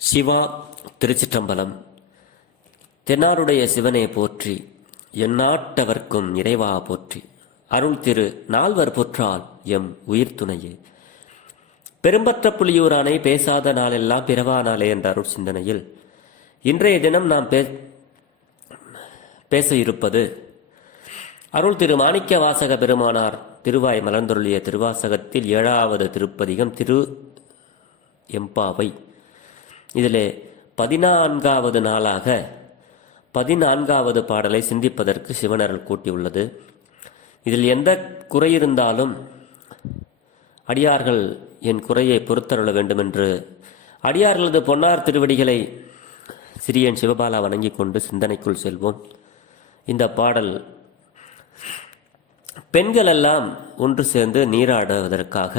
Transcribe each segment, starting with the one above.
சிவா திருச்சிற்றம்பலம். தென்னாருடைய சிவனை போற்றி எந்நாட்டவர்க்கும் இறைவா போற்றி. அருள் திரு நால்வர் போற்றால் எம் உயிர் துணையே. பெரும்பற்ற புலியூரானை பேசாத நாளெல்லாம் பிறவா நாளே என்ற அருள் சிந்தனையில் இன்றைய தினம் நாம் பே பேச இருப்பது அருள் திரு மாணிக்க வாசக பெருமானார் திருவாய் மலர்ந்தொருளிய திருவாசகத்தில் ஏழாவது திருப்பதிகம் திரு எம்பாவை இதில் பதினான்காவது நாளாக பதினான்காவது பாடலை சிந்திப்பதற்கு சிவனர்கள் கூட்டியுள்ளது. இதில் எந்த குறை இருந்தாலும் அடியார்கள் என் குறையை பொறுத்தருள வேண்டுமென்று அடியார்களது பொன்னார் திருவடிகளை சிறியன் சிவபாலா வணங்கிக் கொண்டு சிந்தனைக்குள் செல்வோம். இந்த பாடல் பெண்கள் எல்லாம் ஒன்று சேர்ந்து நீராடுவதற்காக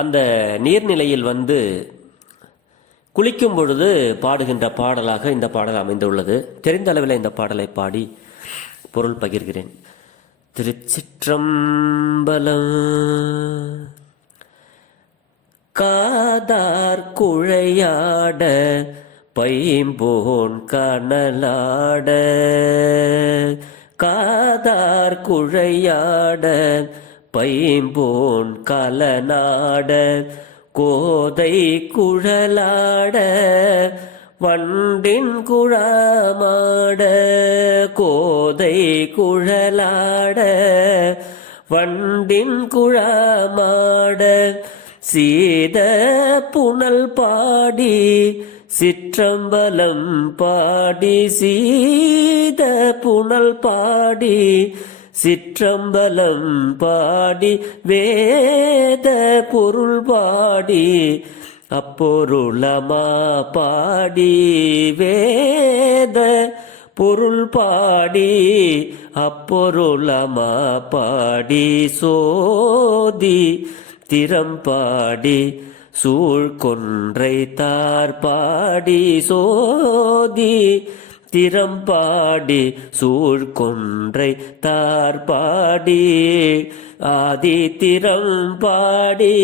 அந்த நீர்நிலையில் வந்து குளிக்கும் பொழுது பாடுகின்ற பாடலாக இந்த பாடல் அமைந்துள்ளது. தெரிந்த அளவில் இந்த பாடலை பாடி பொருள் பகிர்கிறேன். திருச்சிற்றம்பலம். காதார் குழையாட பைம்போன் கனலாட. காதார் குழையாட பைம்போன் கலநாட கோதை குழலாட வண்டின் குழாமாட கோதை குழலாட வண்டின் குழாமாட. சீத புனல் பாடி சிற்றம்பலம் பாடி சீத புனல் பாடி சிற்றம்பலம் பாடி வேத பொருள் பாடி அப்பொருளமா பாடி வேத பொருள் பாடி அப்பொருளமா பாடி சோதி திறம்பாடி சூழ்கொன்றை தார் பாடி சோதி திறம்பாடி சூழ்கொன்றை தார்பாடி ஆதி திறம்பாடி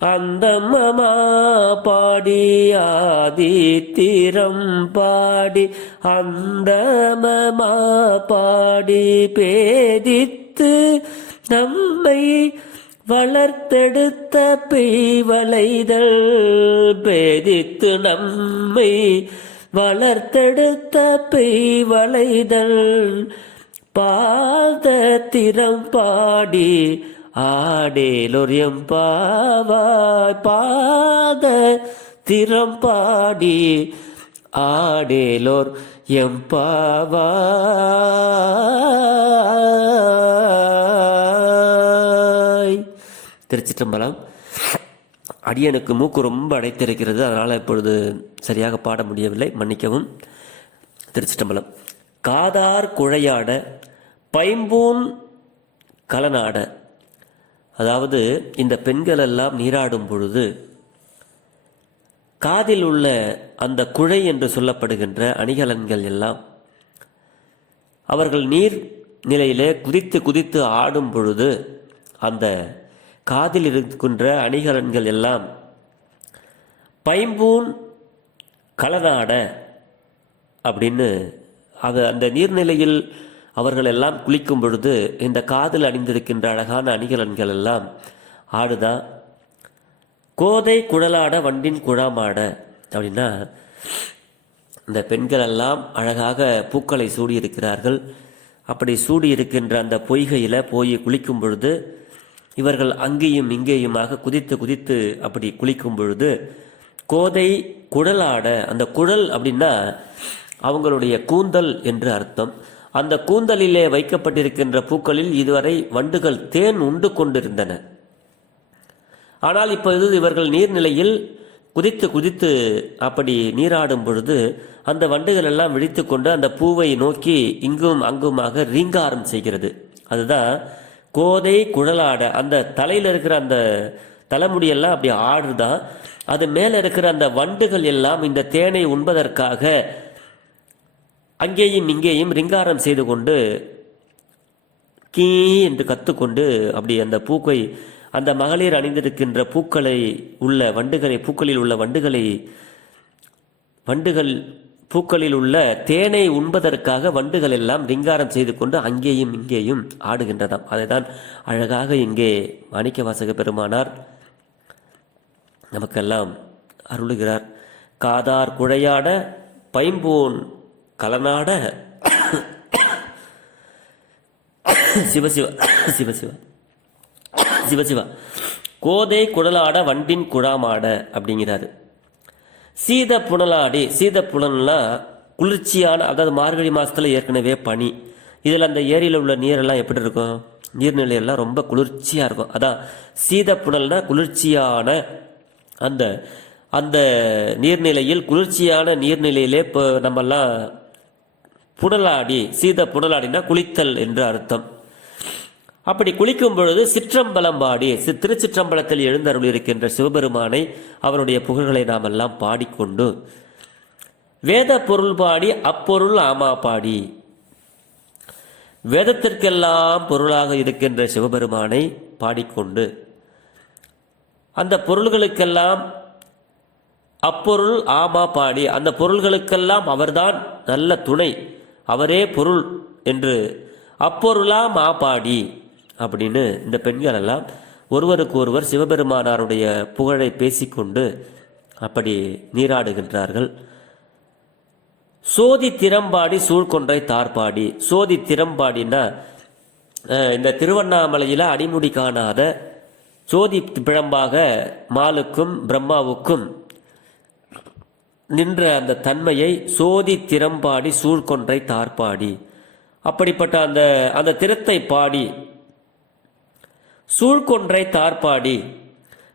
அந்தமமா பாடி. ஆதி திறம் பாடி அந்தமமா பாடி. பேதித்து நம்மை வளர்த்தெடுத்த பெய்வளைதல் பேதித்து நம்மை வளர்த்தெடுத்த பெய் வளைதல் பாத திறம் பாடி ஆடேலொரியம் பாவாய் பாத திறம் பாடி ஆடேலோர் எம் பாவாய். திருச்சிற்றம்பலம் அடியனுக்கு மூக்கு ரொம்ப அடைத்திருக்கிறது. அதனால் இப்பொழுது சரியாக பாட முடியவில்லை. மன்னிக்கவும். திருச்சிட்டம்பலம். காதார் குழையாட பைம்பூன் கலநாட அதாவது இந்த பெண்கள் எல்லாம் நீராடும் பொழுது காதில் உள்ள அந்த குழை என்று சொல்லப்படுகின்ற அணிகலன்கள் எல்லாம் அவர்கள் நீர் நிலையிலே குதித்து குதித்து ஆடும் பொழுது அந்த காதில் இருக்கின்ற அணிகலன்கள் எல்லாம் பைம்பூன் கலநாட அப்படின்னு அது அந்த நீர்நிலையில் அவர்கள் எல்லாம் குளிக்கும் பொழுது இந்த காதில் அணிந்திருக்கின்ற அழகான அணிகலன்கள் எல்லாம் ஆடுதான் கோதை குழலாட வண்டின் குழாமாட அப்படின்னா இந்த பெண்கள் எல்லாம் அழகாக பூக்களை சூடியிருக்கிறார்கள். அப்படி சூடியிருக்கின்ற அந்த பொய்கையில் போய் குளிக்கும் பொழுது இவர்கள் அங்கேயும் இங்கேயுமாக குதித்து குதித்து அப்படி குளிக்கும் பொழுது கோதை குழலாட அந்த குழல் அப்படின்னா அவங்களுடைய கூந்தல் என்று அர்த்தம். அந்த கூந்தலிலே வைக்கப்பட்டிருக்கின்ற பூக்களில் இதுவரை வண்டுகள் தேன் உண்டு கொண்டிருந்தன. ஆனால் இப்பொழுது இவர்கள் நீர்நிலையில் குதித்து குதித்து அப்படி நீராடும் பொழுது அந்த வண்டுகள் எல்லாம் விழித்து கொண்டு அந்த பூவை நோக்கி இங்கும் அங்குமாக ரீங்காரம் செய்கிறது. அதுதான் கோதை குழலாடை அந்த தலையில் இருக்கிற அந்த தலைமுடியெல்லாம் அப்படி ஆடுதான் அது மேலே இருக்கிற அந்த வண்டுகள் எல்லாம் இந்த தேனை உண்பதற்காக அங்கேயும் இங்கேயும் ரிங்காரம் செய்து கொண்டு கீ என்று கற்றுக்கொண்டு அப்படி அந்த பூக்கை அந்த மகளிர் அணிந்திருக்கின்ற பூக்களை உள்ள வண்டுகளை பூக்களில் உள்ள வண்டுகளை வண்டுகள் பூக்களில் உள்ள தேனை உண்பதற்காக வண்டுகள் எல்லாம் ரிங்காரம் செய்து கொண்டு அங்கேயும் இங்கேயும் ஆடுகின்றதாம். அதைதான் அழகாக இங்கே மாணிக்க வாசக பெருமானார் நமக்கெல்லாம் அருளுகிறார். காதார் குழையாட பைம்பூன் கலனாட சிவசிவ சிவசிவா சிவசிவா கோதை குடலாட வண்டின் குழாமாட அப்படிங்கிறாரு. சீத புனலாடி சீத புனல்னா குளிர்ச்சியான அதாவது மார்கழி மாதத்தில் ஏற்கனவே பனி. இதில் அந்த ஏரியில் உள்ள நீரெல்லாம் எப்படி இருக்கும்? நீர்நிலையெல்லாம் ரொம்ப குளிர்ச்சியாக இருக்கும். அதான் சீத புனல்னா குளிர்ச்சியான அந்த அந்த நீர்நிலையில் குளிர்ச்சியான நீர்நிலையிலே இப்போ நம்மெல்லாம் புனலாடி சீத புனலாடினா குளித்தல் என்று அர்த்தம். அப்படி குளிக்கும் பொழுது சிற்றம்பலம் பாடி சி- திருச்சிற்றம்பலத்தில் எழுந்தருள் இருக்கின்ற சிவபெருமானை அவருடைய புகழ்களை நாம் எல்லாம் பாடிக்கொண்டு வேத பொருள் பாடி அப்பொருள் ஆமா பாடி. வேதத்திற்கெல்லாம் பொருளாக இருக்கின்ற சிவபெருமானை பாடிக்கொண்டு அந்த பொருள்களுக்கெல்லாம் அப்பொருள் ஆமா பாடி அந்த பொருள்களுக்கெல்லாம் அவர்தான் நல்ல துணை அவரே பொருள் என்று அப்பொருளா மா பாடி. அப்படின்னு இந்த பெண்கள் எல்லாம் ஒருவருக்கு ஒருவர் சிவபெருமானாருடைய புகழை பேசிக்கொண்டு அப்படி நீராடுகின்றார்கள். சோதி திறம்பாடி சூழ்கொன்றை தார்பாடி. சோதி திறம்பாடின்னா இந்த திருவண்ணாமலையில் அடிமுடி காணாத சோதி பிழம்பாக மாலுக்கும் பிரம்மாவுக்கும் நின்ற அந்த தன்மையை சோதி திறம்பாடி சூழ்கொன்றை தார்பாடி. அப்படிப்பட்ட அந்த அந்த திறத்தை பாடி சூழ்கொன்றை தார்பாடி.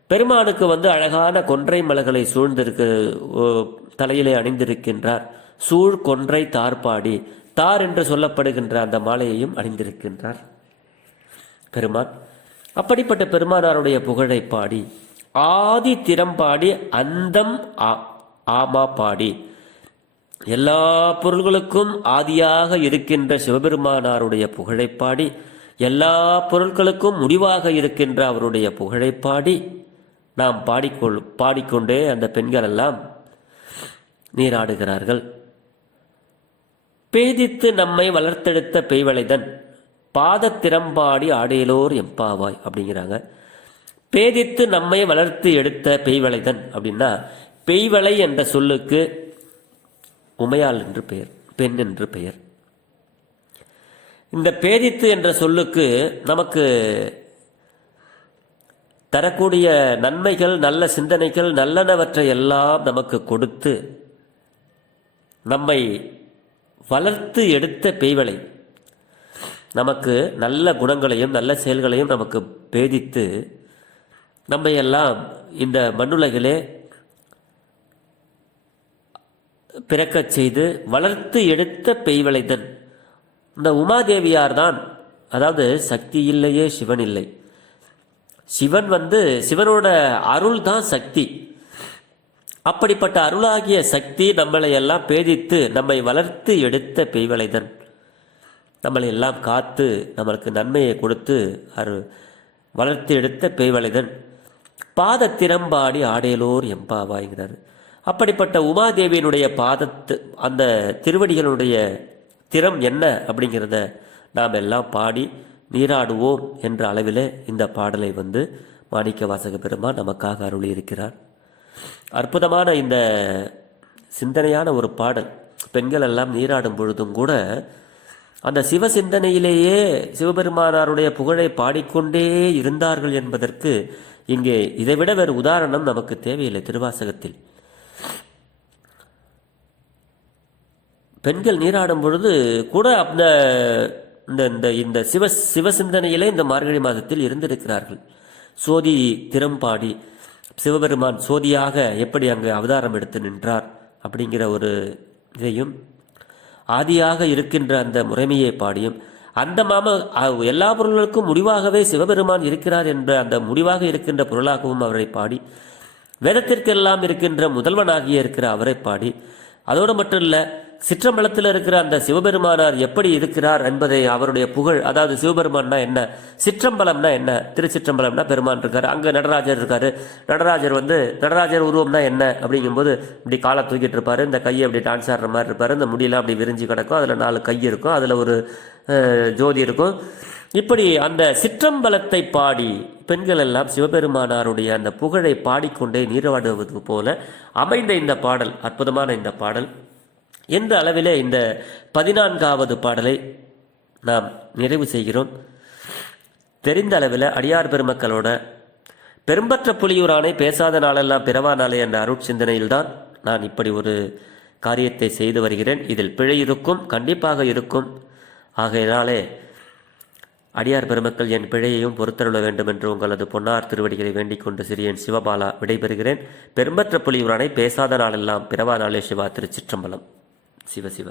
பெருமானுக்கு வந்து அழகான கொன்றை மலர்களை சூழ்ந்திருக்க ஓ, தலையிலே அணிந்திருக்கின்றார். சூழ்கொன்றை தார்பாடி. தார் என்று சொல்லப்படுகின்ற அந்த மாலையையும் அணிந்திருக்கின்றார். பெருமான் அப்படிப்பட்ட பெருமானாருடைய புகழை பாடி ஆதி திறம்பாடி அந்தம் ஆ- ஆமா பாடி. எல்லா பொருள்களுக்கும் ஆதியாக இருக்கின்ற சிவபெருமானாருடைய புகழை பாடி எல்லா பொருட்களுக்கும் முடிவாக இருக்கின்ற அவருடைய புகழை பாடி நாம் பாடிக்கொள் பாடிக்கொண்டே அந்த பெண்கள் எல்லாம் நீராடுகிறார்கள். பேதித்து நம்மை வளர்த்தெடுத்த பெய்வளைதன் பாதத்திறம்பாடி ஆடையலோர் எம்பாவாய் அப்படிங்கிறாங்க. பேதித்து நம்மை வளர்த்து எடுத்த பெய்வளைதன் அப்படின்னா பெய்வளை என்ற சொல்லுக்கு உமையாள் என்று பெயர் பெண் என்று பெயர். இந்த பேதித்து என்ற சொல்லுக்கு நமக்கு தரக்கூடிய நன்மைகள் நல்ல சிந்தனைகள் நல்லனவற்றை எல்லாம் நமக்கு கொடுத்து நம்மை வளர்த்து எடுத்த பேய்வளை நமக்கு நல்ல குணங்களையும் நல்ல செயல்களையும் நமக்கு பேதித்து நம்மை எல்லாம் இந்த மண்ணுலகிலே பிறக்கச் செய்து வளர்த்து எடுத்த பெய்வளைதன் இந்த உமாதேவியார் தான் அதாவது சக்தி இல்லையே சிவன் இல்லை. சிவன் வந்து சிவனோட அருள் தான் சக்தி. அப்படிப்பட்ட அருளாகிய சக்தி நம்மளை எல்லாம் பேதித்து நம்மை வளர்த்து எடுத்த பெய்வளைதன் நம்மளை எல்லாம் காத்து நம்மளுக்கு நன்மையை கொடுத்து அரு வளர்த்து எடுத்த பெய்வளைதன் பாத திறம்பாடி ஆடையலோர் எம்பாவாய்கிறார். அப்படிப்பட்ட உமாதேவியினுடைய பாதத்து அந்த திருவடிகளுடைய திறம் என்ன அப்படிங்கிறத நாம் எல்லாம் பாடி நீராடுவோம் என்ற அளவில் இந்த பாடலை வந்து மாணிக்க வாசக பெருமான் நமக்காக அருளி இருக்கிறார் அற்புதமான இந்த சிந்தனையான ஒரு பாடல். பெண்கள் எல்லாம் நீராடும் பொழுதும் கூட அந்த சிவ சிந்தனையிலேயே சிவபெருமானாருடைய புகழை பாடிக்கொண்டே இருந்தார்கள் என்பதற்கு இங்கே இதைவிட வேறு உதாரணம் நமக்கு தேவையில்லை திருவாசகத்தில். பெண்கள் நீராடும் பொழுது கூட அந்த இந்த இந்த இந்த சிவ சிவசிந்தனையிலே இந்த மார்கழி மாதத்தில் இருந்திருக்கிறார்கள். சோதி திறம்பாடி சிவபெருமான் சோதியாக எப்படி அங்கு அவதாரம் எடுத்து நின்றார் அப்படிங்கிற ஒரு இதையும் ஆதியாக இருக்கின்ற அந்த முறைமையை பாடியும் அந்த மாம எல்லா பொருள்களுக்கும் முடிவாகவே சிவபெருமான் இருக்கிறார் என்ற அந்த முடிவாக இருக்கின்ற பொருளாகவும் அவரை பாடி வேதத்திற்கெல்லாம் இருக்கின்ற முதல்வனாகிய இருக்கிற அவரை பாடி அதோடு மட்டும் இல்லை சிற்றம்பலத்தில் இருக்கிற அந்த சிவபெருமானார் எப்படி இருக்கிறார் என்பதை அவருடைய புகழ் அதாவது சிவபெருமான்னா என்ன? சிற்றம்பலம்னா என்ன? திருச்சிற்றம்பலம்னா பெருமான் இருக்காரு. அங்கே நடராஜர் இருக்காரு. நடராஜர் வந்து நடராஜர் உருவம்னா என்ன அப்படிங்கும்போது இப்படி காலை தூக்கிட்டு இருப்பாரு. இந்த கையை அப்படி டான்ஸ் ஆடுற மாதிரி இருப்பார். இந்த முடியெல்லாம் அப்படி விரிஞ்சு கிடக்கும். அதில் நாலு கை இருக்கும். அதில் ஒரு ஜோதி இருக்கும். இப்படி அந்த சிற்றம்பலத்தை பாடி பெண்கள் எல்லாம் சிவபெருமானாருடைய அந்த புகழை பாடிக்கொண்டே நீராடுவது போல அமைந்த இந்த பாடல் அற்புதமான இந்த பாடல். எந்த அளவிலே இந்த பதினான்காவது பாடலை நாம் நிறைவு செய்கிறோம்? தெரிந்த அளவில் அடியார் பெருமக்களோட பெரும்பற்ற புலியூரானை பேசாத நாளெல்லாம் பிறவா நாளே என்ற அருட்சிந்தனையில்தான் நான் இப்படி ஒரு காரியத்தை செய்து வருகிறேன். இதில் பிழை இருக்கும் கண்டிப்பாக இருக்கும். ஆகையினாலே அடியார் பெருமக்கள் என் பிழையையும் பொறுத்தருள வேண்டும் என்று உங்களது பொன்னார் திருவடிகளை வேண்டிக் கொண்டு சிறியன் சிவபாலா விடைபெறுகிறேன். பெரும்பற்ற புலியூரானை பேசாத நாளெல்லாம் பிறவா நாளே சிவா திருச்சிற்றம்பலம். சிவ சிவ.